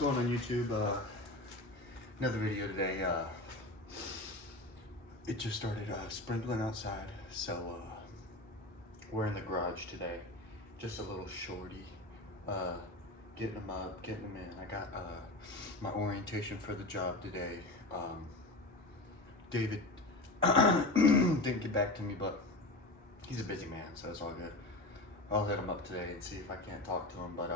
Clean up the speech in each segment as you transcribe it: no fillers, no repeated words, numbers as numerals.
going on YouTube. Another video today. It just started sprinkling outside, so we're in the garage today. Just a little shorty, getting them up, getting them in. I got my orientation for the job today. David didn't get back to me, but he's a busy man, so it's all good. I'll hit him up today and see if I can't talk to him, but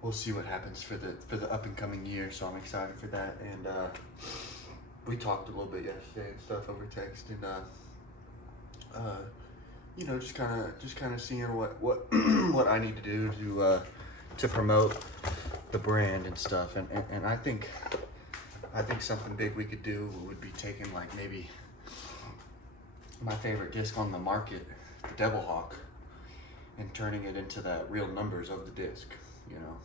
we'll see what happens for the up and coming year. So I'm excited for that. And we talked a little bit yesterday and stuff over text, and you know, just kind of seeing what what I need to do to promote the brand and stuff. And I think something big we could do would be taking like maybe my favorite disc on the market, the Devil Hawk, and turning it into the real numbers of the disc, you know,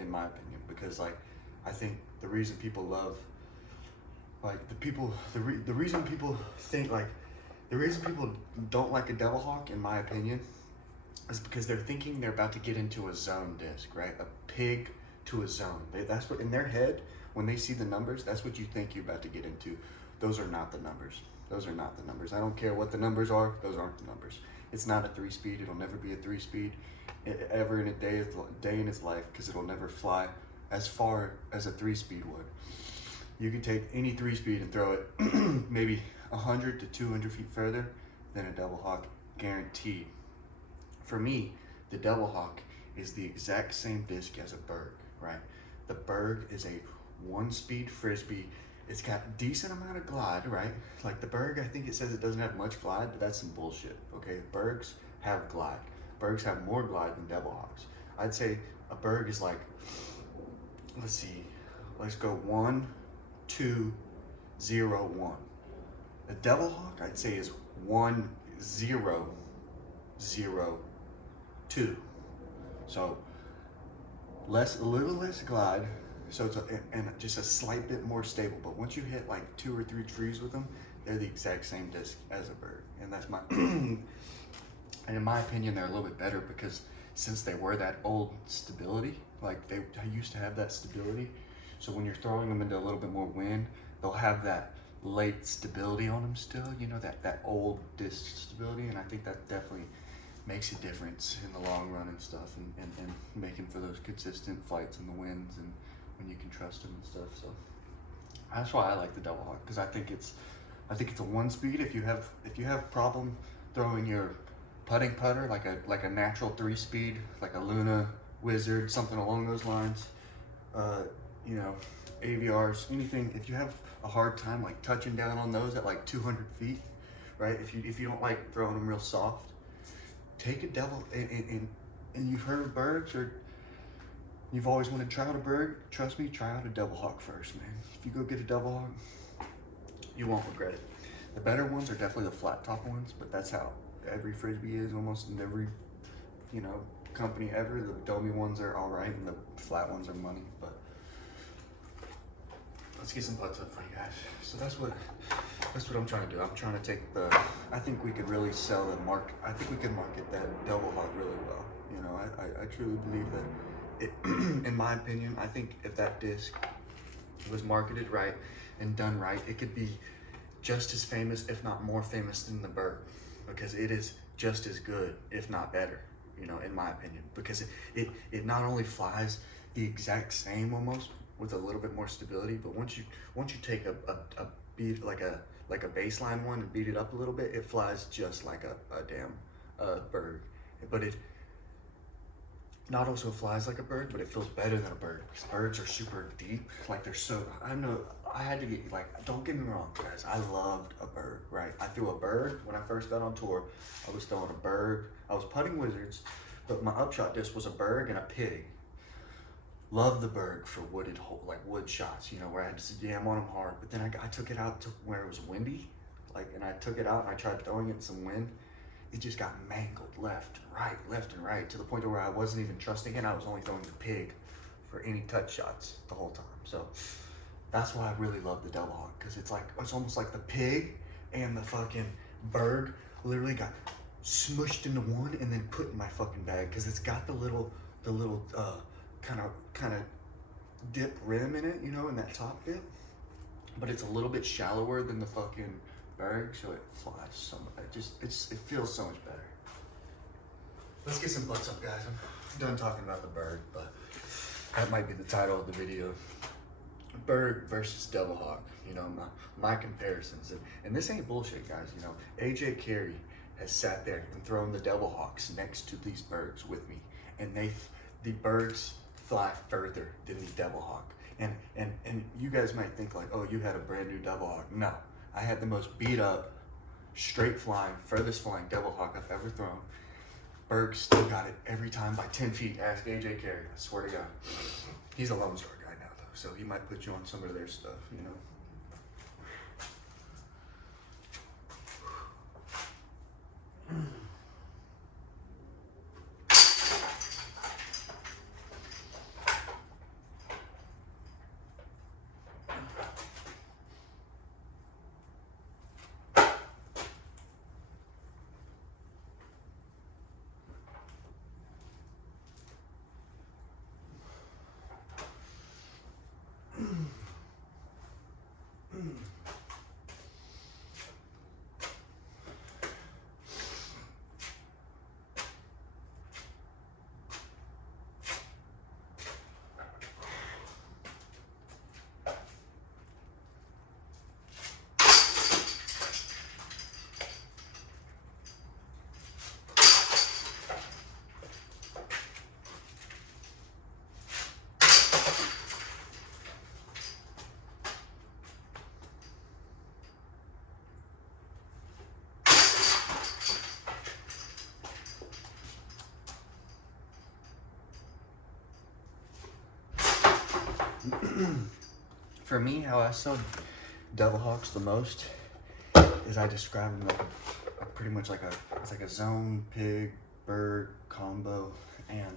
in my opinion. Because like, I think the reason people love, like the reason people think like, the reason people don't like a Devil Hawk, in my opinion, is because they're thinking they're about to get into a zone disc, right? A pig to a zone. That's what, in their head, when they see the numbers, that's what you think you're about to get into. Those are not the numbers. Those are not the numbers. I don't care what the numbers are, those aren't the numbers. It's not a 3-speed, it'll never be a 3-speed ever in a day in its life, because it'll never fly as far as a 3-speed would. You can take any 3-speed and throw it maybe 100 to 200 feet further than a Devil Hawk, guaranteed. For me, the Devil Hawk is the exact same disc as a Berg, right? The Berg is a 1-speed frisbee. It's got a decent amount of glide, right? Like the Berg, I think it says it doesn't have much glide, but that's some bullshit, okay? Bergs have glide. Bergs have more glide than Devil Hawks. I'd say a Berg is like, let's see, let's go 1, 2, 0, 1. A Devil Hawk, I'd say, is 1, 0, 0, 2. So a little less glide, so it's and just a slight bit more stable. But once you hit like 2 or 3 trees with them, they're the exact same disc as a Berg. And that's my and in my opinion, they're a little bit better because since they were that old stability, like they used to have that stability. So when you're throwing them into a little bit more wind, they'll have that late stability on them still, you know, that old disc stability. And I think that definitely makes a difference in the long run and stuff, and making for those consistent flights in the winds and when you can trust them and stuff. So that's why I like the Devil Hawk, because I think it's a 1-speed. If you have problem throwing your putting putter like a natural 3-speed, like a Luna, Wizard, something along those lines, you know, AVRs, anything, if you have a hard time like touching down on those at like 200 feet, right? If you don't like throwing them real soft, take a Devil, and you've heard of Bergs, or you've always wanted to try out a Berg, trust me, try out a Devil Hawk first, man. If you go get a Devil Hawk, you won't regret it. The better ones are definitely the flat top ones, but that's how every Frisbee is, almost in every, you know, company ever. The Domi ones are all right, and the flat ones are money, but let's get some putts up for you guys. So that's what I'm trying to do. I'm trying to take I think we could really sell and market. I think we could market that Devil Hawk really well. You know, I truly believe that it, in my opinion, I think if that disc was marketed right and done right, it could be just as famous, if not more famous, than the Berg, because it is just as good, if not better, you know, in my opinion, because it not only flies the exact same almost with a little bit more stability, but once you take a beat like a baseline one and beat it up a little bit, it flies just like a damn Berg. But it not also flies like a Berg, but it feels better than a Berg, because Bergs are super deep. Like they're so, I had to get, like, don't get me wrong, guys, I loved a Berg, right? I threw a Berg when I first got on tour. I was throwing a Berg. I was putting Wizards, but my upshot disc was a Berg and a pig. Love the Berg for wood shots, you know, where I had to jam on them hard. But then I took it out to where it was windy, and I took it out and I tried throwing it in some wind. It just got mangled left and right, to the point where I wasn't even trusting it. I was only throwing the pig for any touch shots the whole time. So that's why I really love the Devil Hawk, because it's almost like the pig and the fucking Berg literally got smushed into one and then put in my fucking bag, because it's got the little kind of dip rim in it, you know, in that top bit, but it's a little bit shallower than the fucking Berg, so it flies so much. It feels so much better. Let's get some butts up, guys. I'm done talking about the Berg, but that might be the title of the video. Berg versus Devil Hawk, you know, my comparisons. And this ain't bullshit, guys, you know. AJ Carey has sat there and thrown the Devil Hawks next to these Bergs with me, and the Bergs fly further than the Devil Hawk. And you guys might think like, oh, you had a brand new Devil Hawk. No, I had the most beat up, straight flying, furthest flying Devil Hawk I've ever thrown. Berg still got it every time by 10 feet. Ask AJ Carey, I swear to God. He's a Lone Star guy now though, so he might put you on some of their stuff, you know. For me, how I saw Devil Hawks the most is I describe them like pretty much like it's like a zone pig bird combo, and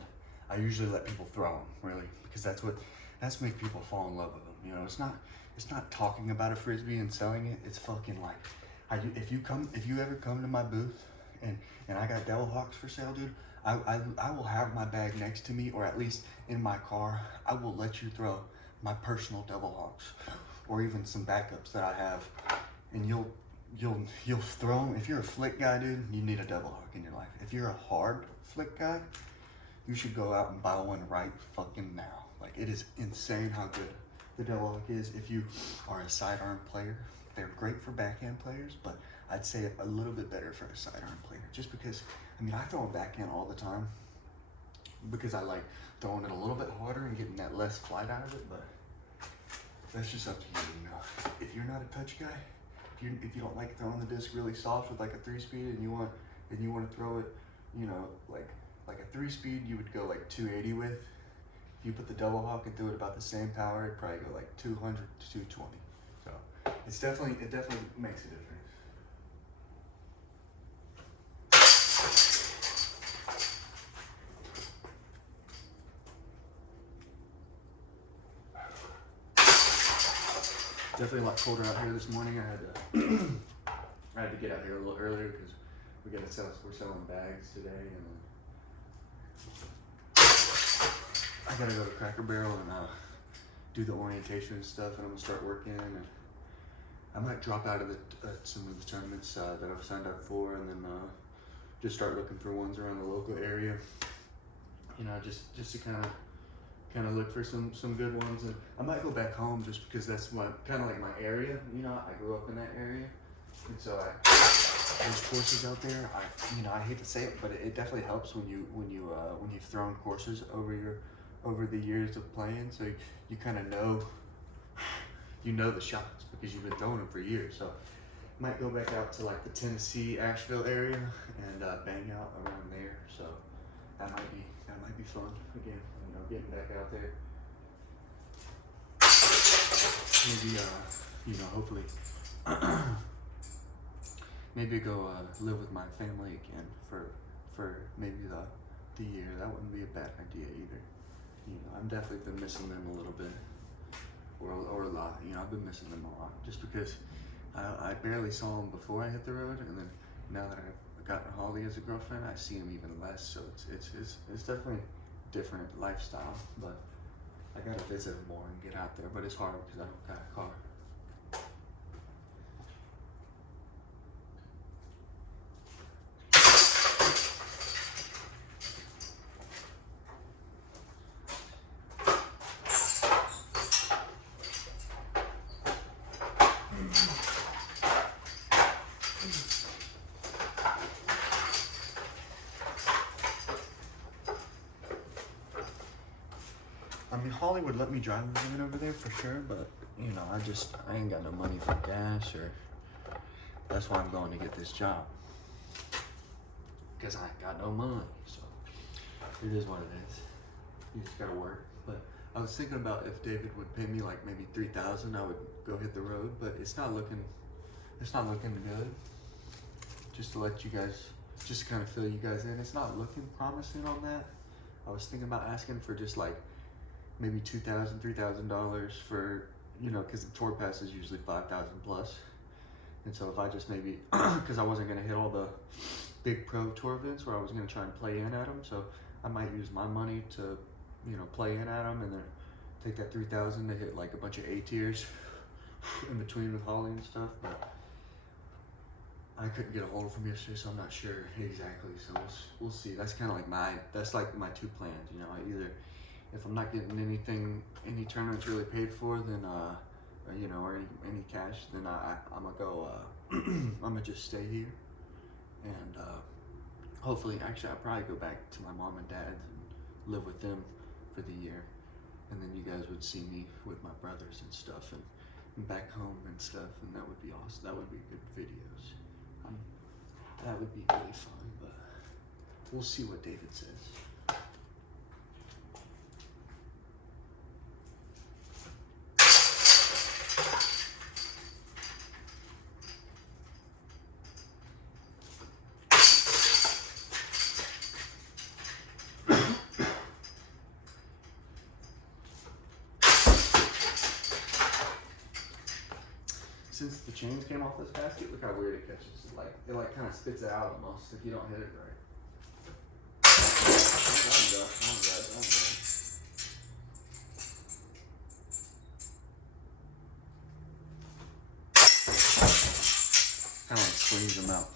I usually let people throw them really because that's what makes people fall in love with them. You know, it's not talking about a frisbee and selling it. It's fucking like if you ever come to my booth and I got Devil Hawks for sale, dude. I will have my bag next to me, or at least in my car. I will let you throw my personal Devil Hawks, or even some backups that I have, and you'll throw them. If you're a flick guy, dude, you need a Devil Hawk in your life. If you're a hard flick guy, you should go out and buy one right fucking now. Like, it is insane how good the Devil Hawk is. If you are a sidearm player, they're great for backhand players, but I'd say a little bit better for a sidearm player, just because, I mean, I throw a backhand all the time because I like throwing it a little bit harder and getting that less flight out of it, but that's just up to you, know. If you're not a touch guy, if you don't like throwing the disc really soft with like a 3-speed and you want to throw it, you know, like a 3-speed, you would go like 280 with. If you put the Devil Hawk and threw it about the same power, it'd probably go like 200 to 220. So it definitely makes a difference. Definitely a lot colder out here this morning. I had to get out here a little earlier because we're selling bags today, and I gotta go to Cracker Barrel and do the orientation and stuff, and I'm gonna start working, and I might drop out of some of the tournaments that I've signed up for, and then just start looking for ones around the local area. You know, just to kind of look for some good ones, and I might go back home just because that's kind of like my area. You know, I grew up in that area, and so there's courses out there. I hate to say it, but it definitely helps when you've thrown courses over the years of playing, so you kind of know the shots because you've been throwing them for years. So might go back out to like the Tennessee, Asheville area and bang out around there. So that might be fun again. You know, getting back out there. Maybe hopefully maybe go live with my family again for maybe the year. That wouldn't be a bad idea either. You know, I've definitely been missing them a little bit, or a lot. You know, I've been missing them a lot just because I barely saw them before I hit the road, and then now that I've gotten Holly as a girlfriend, I see them even less. So it's definitely different lifestyle, but I gotta visit him more and get out there, but it's hard because I don't got a car. I mean, Holly would let me drive a little bit over there for sure, but you know, I ain't got no money for gas, or that's why I'm going to get this job, because I ain't got no money. So it is what it is. You just gotta work. But I was thinking about if David would pay me like maybe $3,000, I would go hit the road. But it's not looking good. Just to let you guys, just to kind of fill you guys in, it's not looking promising on that. I was thinking about asking for just like maybe $2,000, $3,000 for, you know, because the tour pass is usually 5,000 plus. And so if I just maybe, because I wasn't gonna hit all the big pro tour events where I was gonna try and play in at them, so I might use my money to, you know, play in at them, and then take that 3,000 to hit like a bunch of A tiers in between with Holly and stuff. But I couldn't get a hold of him yesterday, so I'm not sure exactly. So we'll see. That's kind of like my two plans. You know, either if I'm not getting any tournaments really paid for, then you know, or any cash, then I'm gonna go. I'm gonna just stay here, and hopefully, actually, I'll probably go back to my mom and dad and live with them for the year, and then you guys would see me with my brothers and stuff, and back home and stuff, and that would be awesome. That would be good videos. That would be really fun, but we'll see what David says. Since the chains came off this basket, look how weird it catches. It like kind of spits it out almost if you don't hit it right. Kind of like swings them out.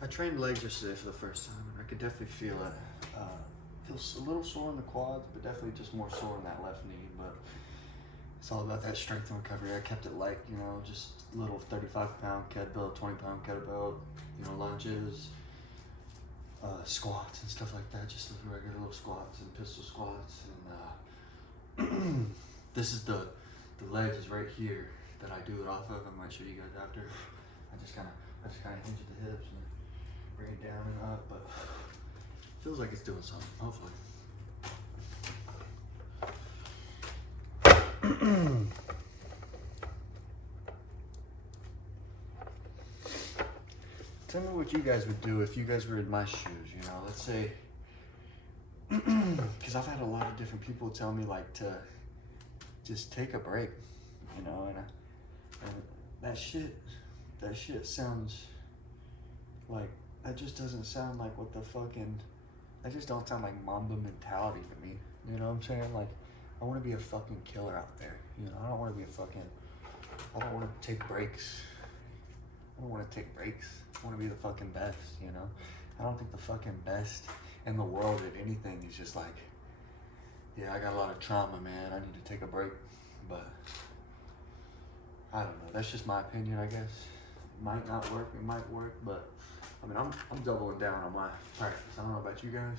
I trained legs yesterday for the first time, and I could definitely feel it. Feels a little sore in the quads, but definitely just more sore in that left knee. But it's all about that strength and recovery. I kept it light, you know, just little 35-pound kettlebell, 20-pound kettlebell, you know, lunges, squats and stuff like that. Just regular little squats and pistol squats. And this is the ledge is right here that I do it off of. I might show you guys after. I just kind of hinge at the hips and bring it down and up, but feels like it's doing something, hopefully. Tell me what you guys would do if you guys were in my shoes, you know, let's say, because I've had a lot of different people tell me like to just take a break, you know, and that shit sounds like, that just doesn't sound like what the fucking, that just don't sound like Mamba mentality to me, you know what I'm saying? Like, I want to be a fucking killer out there, you know, I don't want to be a fucking, I don't want to take breaks. I don't want to take breaks. I want to be the fucking best, you know? I don't think the fucking best in the world at anything is just like, yeah, I got a lot of trauma, man. I need to take a break. But I don't know. That's just my opinion, I guess. It might not work. It might work, but I mean, I'm doubling down on my practice. I don't know about you guys,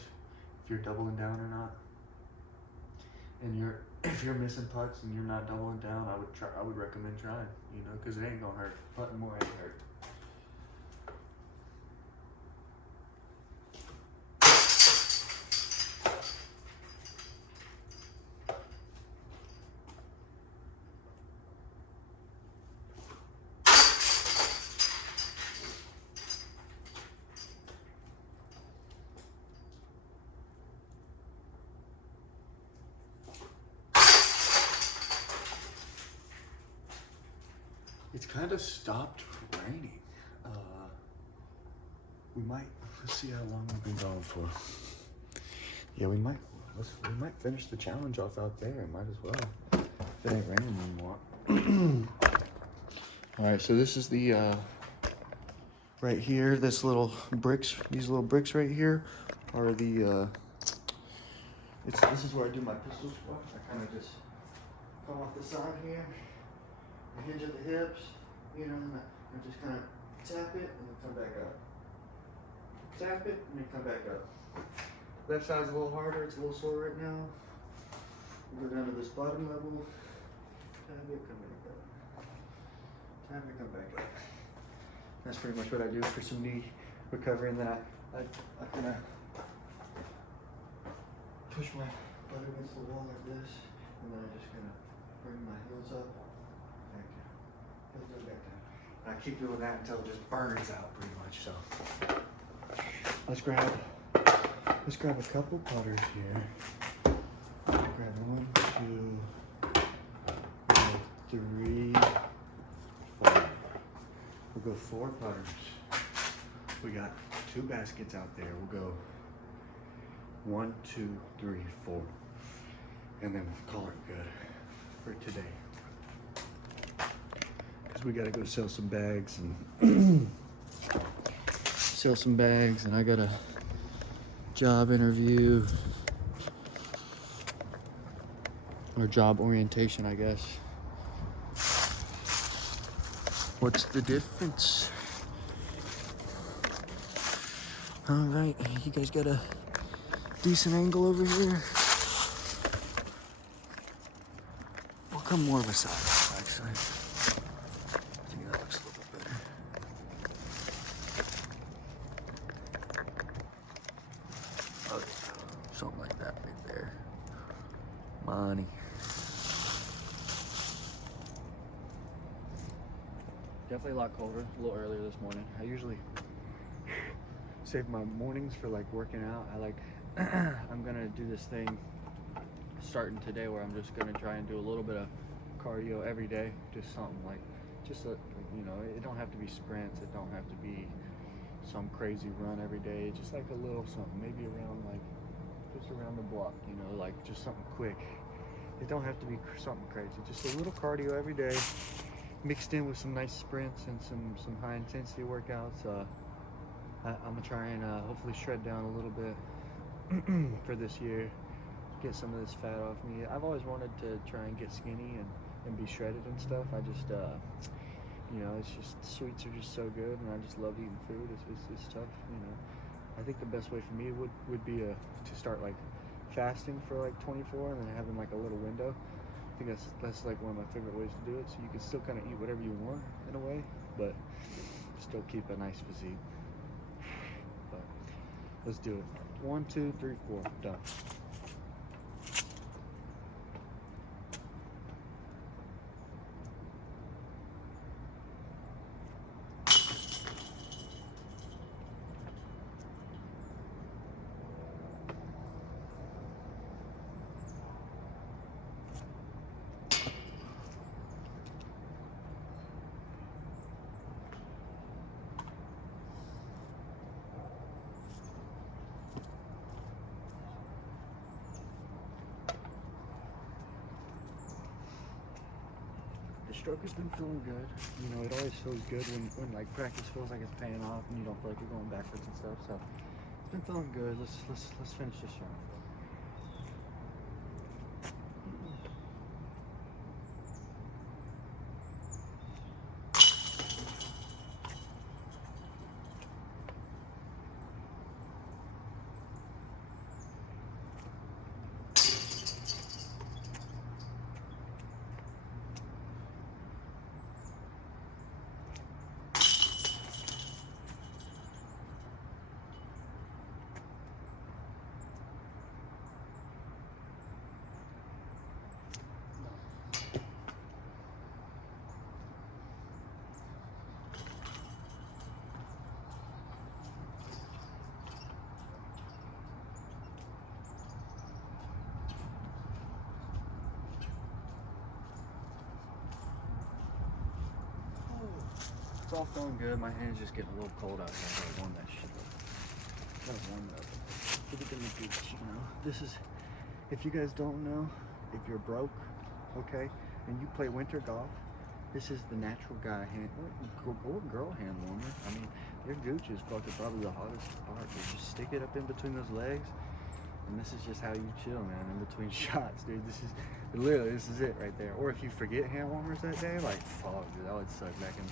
if you're doubling down or not. And if you're missing putts and you're not doubling down, I would recommend trying, you know, because it ain't gonna hurt. Putting more ain't hurt. It's kind of stopped raining. Let's see how long we've been going for. Yeah, we might finish the challenge off out there. Might as well. If it ain't raining anymore. All right, so this is the, right here, these little bricks right here are the, this is where I do my pistol squat. I kind of just come off the side here, hinge at the hips, you know, and I just kind of tap it and then come back up. Tap it and then come back up. Left side's a little harder, it's a little sore right now. We'll go down to this bottom level. Tap it, come back up. Tap it, come back up. That's pretty much what I do for some knee recovery, and then I kind of push my butt against the wall like this, and then I just kind of bring my heels up, back down, heels up, back down. And I keep doing that until it just burns out pretty much, so. Let's grab a couple putters here. Grab 1, 2, 3, 4. We'll go 4 putters. We got 2 baskets out there. We'll go 1, 2, 3, 4. And then call it good for today. Because we gotta go sell some bags and and I got a job interview or job orientation, I guess. What's the difference? All right, you guys got a decent angle over here. We'll come more of a side, actually. I think that looks a little bit better. Okay, something like that right there. Money. Definitely a lot colder, a little earlier this morning. I usually save my mornings for like working out. I'm gonna do this thing starting today where I'm just gonna try and do a little bit of cardio every day. Just something like, you know, it don't have to be sprints. It don't have to be some crazy run every day. Just like a little something, maybe around like, just around the block, you know, like just something quick. It don't have to be something crazy. Just a little cardio every day, mixed in with some nice sprints and some high intensity workouts. I'm gonna try and hopefully shred down a little bit for this year, get some of this fat off me. I've always wanted to try and get skinny and be shredded and stuff. I just, you know, it's just, sweets are just so good, and I just love eating food. It's tough, you know. I think the best way for me would be to start like fasting for like 24 and then having like a little window. I think that's like one of my favorite ways to do it. So you can still kind of eat whatever you want in a way, but still keep a nice physique. But let's do it. 1, 2, 3, 4, done. stroke has been feeling good. You know, it always feels good when like practice feels like it's paying off and you don't feel like you're going backwards and stuff. So it's been feeling good. Let's finish this shot. It's all feeling good. My hand's just getting a little cold out here. I gotta warm that shit up. Gotta warm it up. Put it in the beach, you know. This is, if you guys don't know, if you're broke, okay, and you play winter golf, this is the natural guy hand or girl hand warmer. I mean, your gooch is fucking probably the hottest part. You just stick it up in between those legs, and this is just how you chill, man, in between shots, dude. This is literally, this is it right there. Or if you forget hand warmers that day, like, fuck, dude, that would suck back in.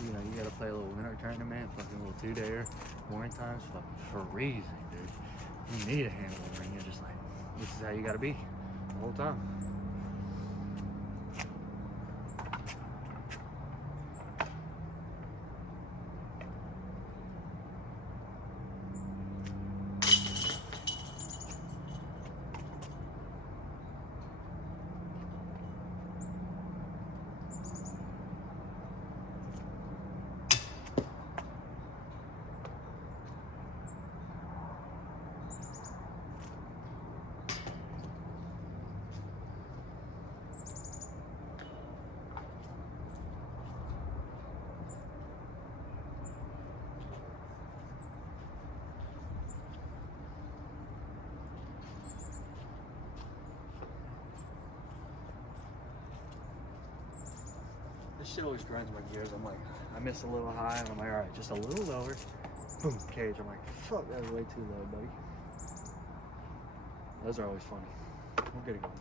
You know, you gotta play a little winter tournament, fucking little 2-dayer, warring times, fucking freezing, dude. You need a hand warmer, and you're just like, this is how you gotta be the whole time. This shit always grinds my gears. I'm like, I miss a little high, and I'm like, all right, just a little lower. Boom, cage. I'm like, fuck, that was way too low, buddy. Those are always funny. We'll get it going.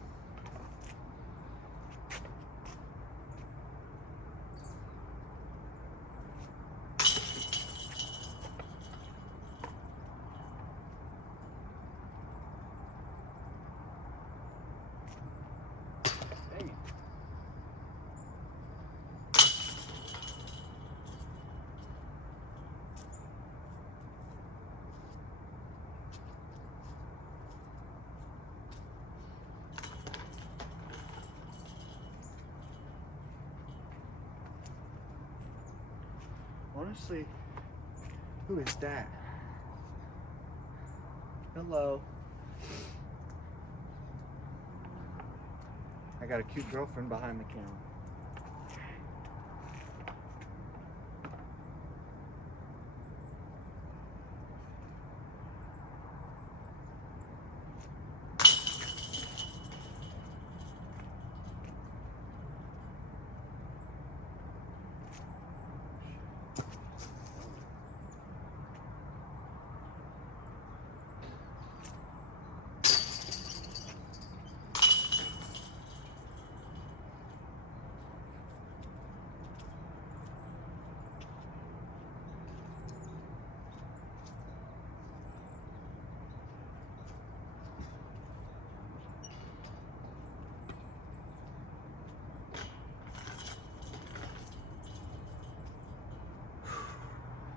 Honestly, who is that? Hello. I got a cute girlfriend behind the camera.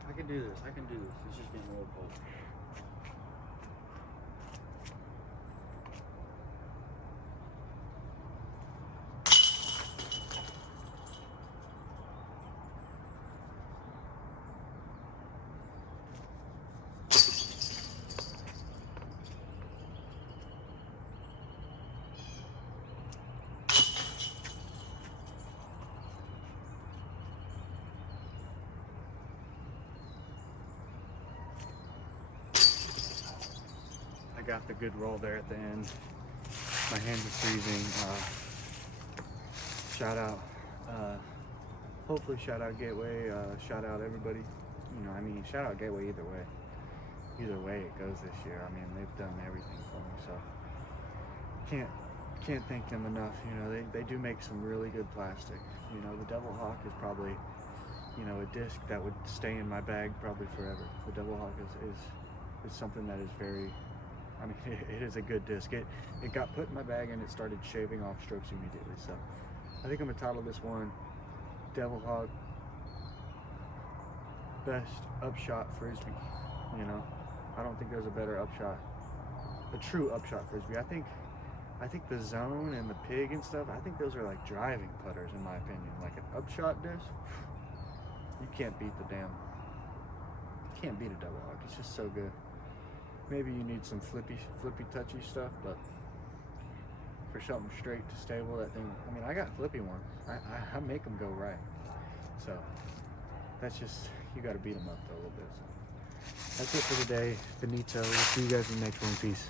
I can do this. I can do this. It's just getting a little cold. Got the good roll there at the end. My hands are freezing. Shout out Hopefully shout out Gateway, shout out everybody. You know, I mean, shout out Gateway either way. Either way it goes this year. I mean, they've done everything for me, so can't thank them enough. You know, they do make some really good plastic. You know, the Devil Hawk is probably, you know, a disc that would stay in my bag probably forever. The Devil Hawk is something that is very, I mean, it is a good disc. It got put in my bag and it started shaving off strokes immediately. So I think I'm gonna title this one Devil Hawk Best Upshot Frisbee. You know, I don't think there's a better upshot, a true upshot Frisbee. I think the Zone and the Pig and stuff, I think those are like driving putters in my opinion. Like an upshot disc, you can't beat the damn, can't beat a Devil Hawk. It's just so good. Maybe you need some flippy touchy stuff, but for something straight to stable, that thing, I mean, I got flippy ones. I make them go right. So that's just, you got to beat them up though a little bit. So that's it for today. Finito. We'll see you guys in the next one. Peace.